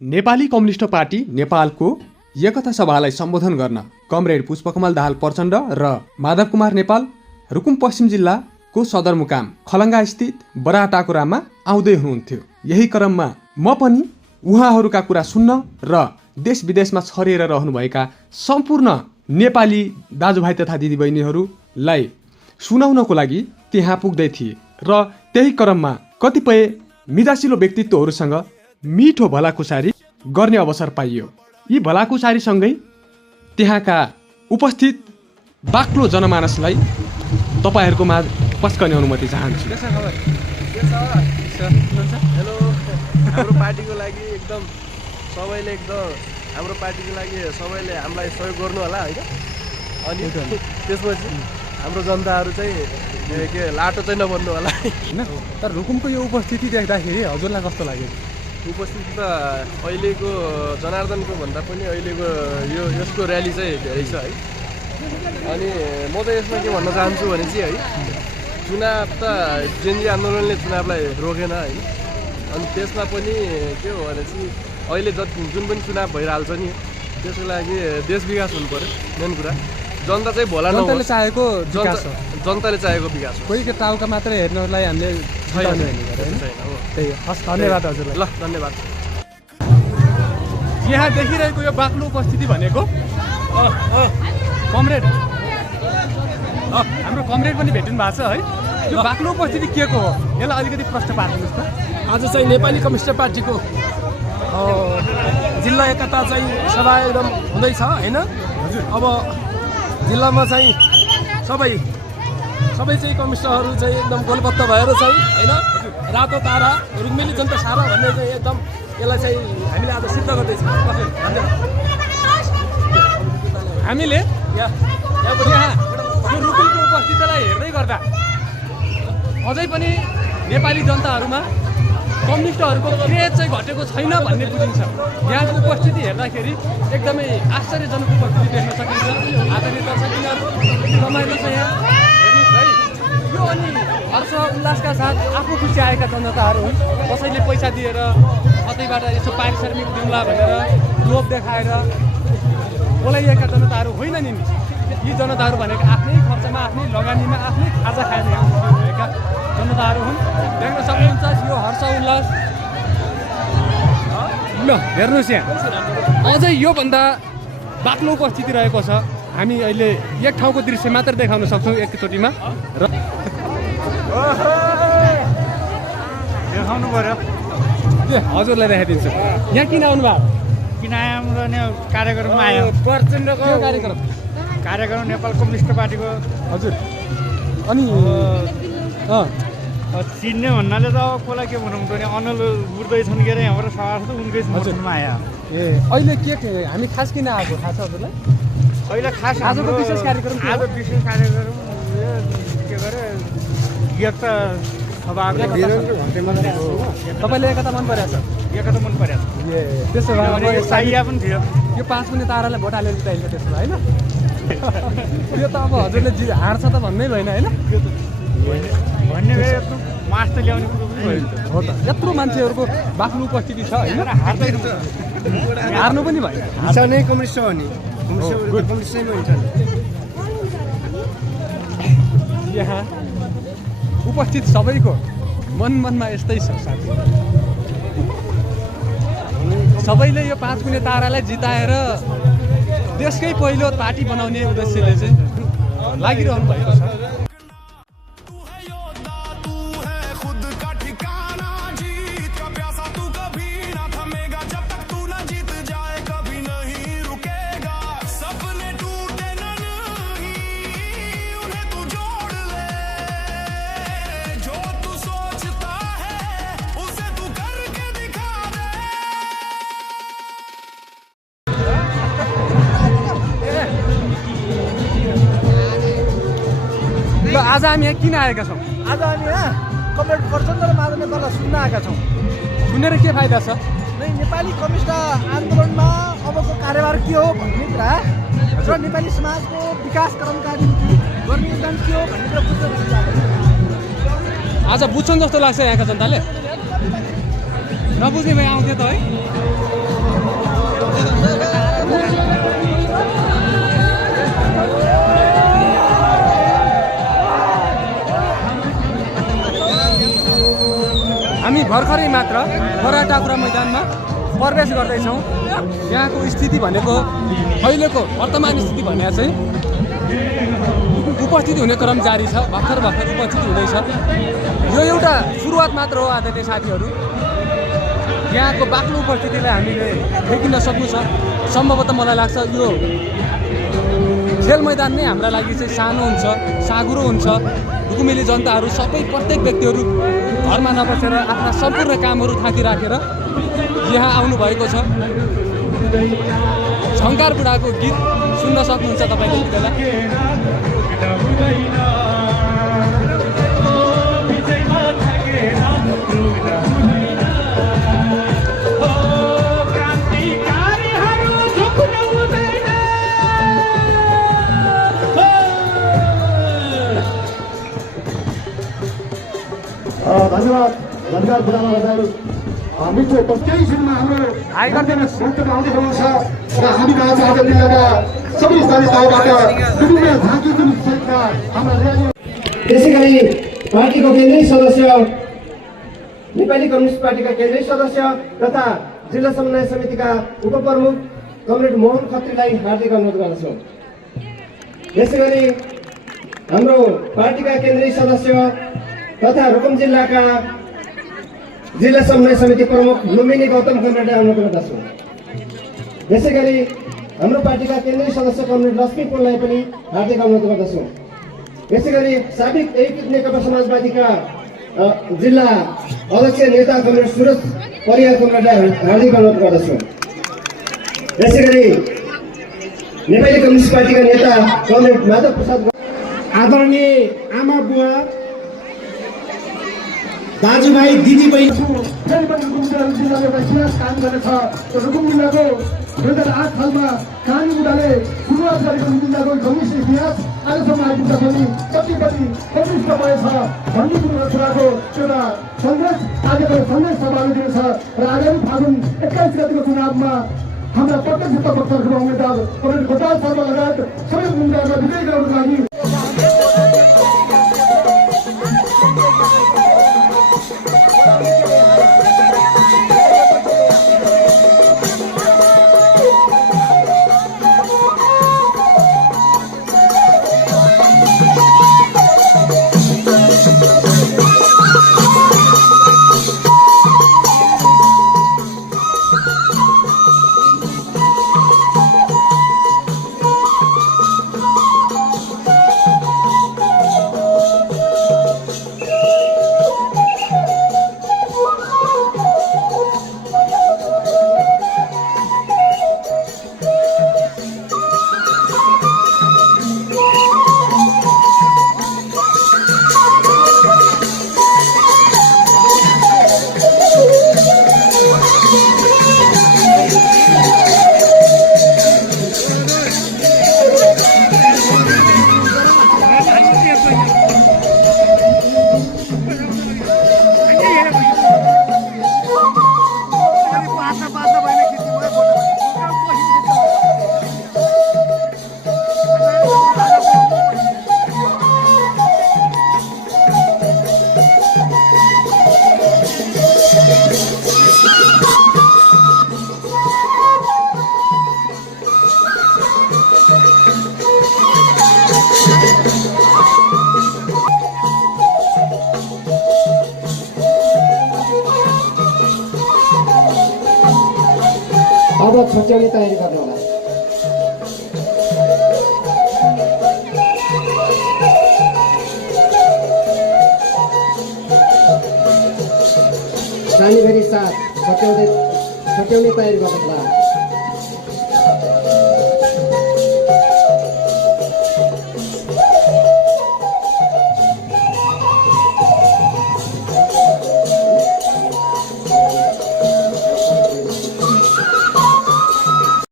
Nepali communist party नेपालको एकता सभालाई सम्बोधन गर्न कमरेड पुष्पकमल दाहाल प्रचण्ड र माधव कुमार नेपाल रुकुम पश्चिम जिल्लाको सदरमुकाम खलङ्गा स्थित बराटाकुरामा आउँदै हुनुहुन्थ्यो। यही क्रममा म पनि उहाँहरूका कुरा सुन्न र देश विदेशमा छरिएर रहनुभएका सम्पूर्ण नेपाली दाजुभाइ तथा दिदीबहिनीहरूलाई सुनाउनको लागि त्यहाँ पुग्दै थिए र त्यही क्रममा कतिपय मिजासिलो व्यक्तित्वहरूसँग मिठो भलाकुसारी गर्ने अवसर पाइयो। यी भलाकुसारीसँगै त्यहाँका उपस्थित बाक्लो जनमानसलाई तपाईँहरूको माझ पस्कने अनुमति चाहन्छु। हेलो, हाम्रो पार्टीको लागि एकदम सबैले हाम्रो पार्टीको लागि सबैले हामीलाई सहयोग गर्नु होला हैन। अनि त्यसपछि हाम्रो जनताहरू चाहिँ के लाटो चाहिँ नबन्नु होला हैन। तर रुकुमको यो उपस्थिति देख्दाखेरि हजुरलाई कस्तो लाग्यो? उपस्थिति त अहिलेको जनार्दनको भन्दा पनि अहिलेको यसको र्याली चाहिँ धेरै छ है। अनि म त यसमा के भन्न चाहन्छु भने चाहिँ है, चुनाव त जेनजी आन्दोलनले चुनावलाई रोकेन है। अनि त्यसमा पनि के हो भने चाहिँ अहिले जुन पनि चुनाव भइहाल्छ नि, त्यसको लागि देश विकास हुनु पर्यो। मेन कुरा जनता चाहिँ भोला जनताले चाहेको विकास हो। जनताले चाहेको विकास हो। कोही टाउका मात्र हेर्नलाई हामीले छैन। त्यही हस्, धन्यवाद हजुरलाई। ल, धन्यवाद। यहाँ देखिरहेको यो बाक्लो उपस्थिति भनेको कमरेड हाम्रो कमरेड पनि भेट्नु भएको छ है। यो बाक्लो उपस्थिति के को हो, यसलाई अलिकति प्रश्न पार्नुहोस् न। आज चाहिँ नेपाली कम्युनिस्ट पार्टीको जिल्ला एकता चाहिँ सभा एकदम हुँदैछ होइन। अब जिल्लामा चाहिँ सबै चाहिँ कम्युनिस्टहरू चाहिँ एकदम गोलबद्ध भएर चाहिँ होइन, रातो तारा रुक्मिनी जनता सारा भन्ने चाहिँ एकदम यसलाई चाहिँ हामीले आज सिद्ध गर्दैछौँ। हामीले यहाँ यो रुकुमको उपस्थितिलाई हेर्दै गर्दा अझै पनि नेपाली जनताहरूमा कम्युनिस्टहरूको क्रेज चाहिँ घटेको छैन भन्ने बुझिन्छ। यहाँको उपस्थिति हेर्दाखेरि एकदमै आश्चर्यजनक उपस्थिति देख्न सकिन्छ। आदरणीय दर्शकबिनहरू, रमाइलो छ यहाँ हेर्नुहोस् है। यो अनि हर्ष उल्लासका साथ आफू खुसी आएका जनताहरू हुन्। कसैले पैसा दिएर कतैबाट यसो पारिश्रमिक दिउँला भनेर लोभ देखाएर बोलाइएका जनताहरू होइनन् नि। यी जनताहरू भनेको आफ्नै खर्चमा, आफ्नै लगानीमा, आफ्नै खाजा खाने भएका जनताहरू हुन्। देख्न सक्नुहुन्छ यो हर्ष उल्लास। ल हेर्नुहोस्, यहाँ अझै योभन्दा बाक्लो उपस्थिति रहेको छ। हामी अहिले एक ठाउँको दृश्य मात्र देखाउन सक्छौँ एकैचोटिमा र देखाउनु पर्यो। हजुरलाई देखाइदिन्छु। यहाँ किन आउनु भयो? किन आयो? कार्यक्रममा आयो। प्रचण्डको कार्यक्रम नेपाल कम्युनिस्ट पार्टीको। हजुर, अनि चिन्ने भन्नाले त अब कसलाई के भनौँ त नि, अनल उठ्दैछन् के अरे यहाँबाट सभासद उनकै समर्थनमा आयो। ए अहिले के हामी खास किन आएको थाहा छ हजुरलाई? अहिले खास आजको विशेष कार्यक्रम आज विशेष कार्यक्रम के गरे एकता सभाको। तपाईँले एकता मन परेको छ? एकता मन परेको छ। ए त्यसो भए साइया पनि थियो। यो 5 कुने तारालाई भोट हालेर जिताइन्छ त्यसो भए होइन? यो त अब हजुरले हार्छ त भन्नै भएन होइन? भन्ने भए यत्रो मास त ल्याउने कुरो पनि भयो हो त, यत्रो मान्छेहरूको बाक्लो उपस्थिति छ होइन? हार्नु पनि भयो। नै कम्युनिस्ट हो नि, कम्युनिस्टमै हुन्छ नि। यहाँ उपस्थित सबैको मनमा यस्तै छ साथी। सबैले यो 5 कुने तारालाई जिताएर देशकै पहिलो पार्टी बनाउने उद्देश्यले चाहिँ लागिरहनु भएको छ। आज हामी यहाँ किन आएका छौँ? आज हामी यहाँ कमरेड प्रचण्ड र माधव नेपाललाई सुन्न आएका छौँ। सुनेर के फाइदा छ? नेपाली कम्युनिस्ट आन्दोलनमा अबको कार्यभार के हो भन्ने कुरा र नेपाली समाजको विकासक्रमका निम्ति गर्ने योगदान के हो भन्ने कुरा बुझ्न। आज बुझ्छन् जस्तो लाग्छ यहाँका जनताले? नबुझ्ने भए आउँथ्यो त है। भर्खरै मात्र बराटाकुरा मैदानमा प्रवेश गर्दैछौँ। यहाँको स्थिति भनेको अहिलेको वर्तमान स्थिति भने चाहिँ उपस्थिति हुने क्रम जारी छ। भर्खर उपस्थिति हुँदैछ। यो एउटा सुरुवात मात्र हो आदरणीय साथीहरू। यहाँको बाक्लो उपस्थितिलाई हामीले देखिन सक्नु छ। सम्भवतः मलाई लाग्छ यो खेल मैदान नै हाम्रा लागि चाहिँ सानो हुन्छ, साँघुरो हुन्छ। रुकुमेली जनताहरू सबै प्रत्येक व्यक्तिहरू घरमा नबसेर आफ्ना सम्पूर्ण कामहरू थाती राखेर यहाँ आउनुभएको छ। झङ्कार बुढाको गीत सुन्न सक्नुहुन्छ तपाईँले यति बेला। धन्यवाद धन्यवाद बुढामा दाजु मिठो केही सुनमा हाम्रो वक्तव्य आउँदै गर्नु छ र हामी आज जिल्लाका सबै स्थानीय तहबाट विभिन्न झाँकी सहितका हाम्रा र्याली। त्यसै गरी पार्टीको केन्द्रीय सदस्य नेपाली कम्युनिस्ट पार्टीका केन्द्रीय सदस्य तथा जिल्ला समन्वय समितिका उपप्रमुख कमरेड मोहन खत्रीलाई हार्दिक अनुरोध गर्दछौँ। यसै गरी हाम्रो पार्टीका केन्द्रीय सदस्य तथा रुकुम जिल्लाका जिल्ला समन्वय समिति प्रमुख लुम्बिनी गौतम कमरेडलाई अनुरोध गर्दछौँ। यसै गरी हाम्रो पार्टीका केन्द्रीय सदस्य कमरेड लक्ष्मी पुललाई पनि हार्दिक अनुरोध गर्दछौँ। यसै गरी साबिक एकीकृत नेकपा समाजवादीका जिल्ला अध्यक्ष नेता कमरेड सुरज परियार कमरेडलाई हार्दिक अनुरोध गर्दछौँ। यसै गरी नेपाली कम्युनिस्ट पार्टीका नेता कमरेड माधव प्रसाद आदरणीय आमा बुवा दाजुभाइ दिदीबहिनी फेरि पनि रुकुम जिल्लाले एउटा इतिहास काम गरेछ। रुकुम जिल्लाको 2008 सालमा कामी बुढाले सुरुवात गरेको जिल्लाको कम्युनिस्ट इतिहास आजसम्म आइपुग्दा पनि कति कम्युनिस्ट भएछ भन्ने कुराको एउटा सन्देश आजको सन्देश सभाले दिएछ। र आगामी फागुन 21 गतिको चुनावमा हाम्रा प्रत्यक्ष पक्षका उम्मेद्वार कमरेड गोपाल शर्मा लगायत सबै उम्मेद्वारलाई विजयी गराउनको लागि अब छुट्याउने तयारी गर्नु होला। जानेभरि साथ छुट्याउने तयारी गर्नु होला।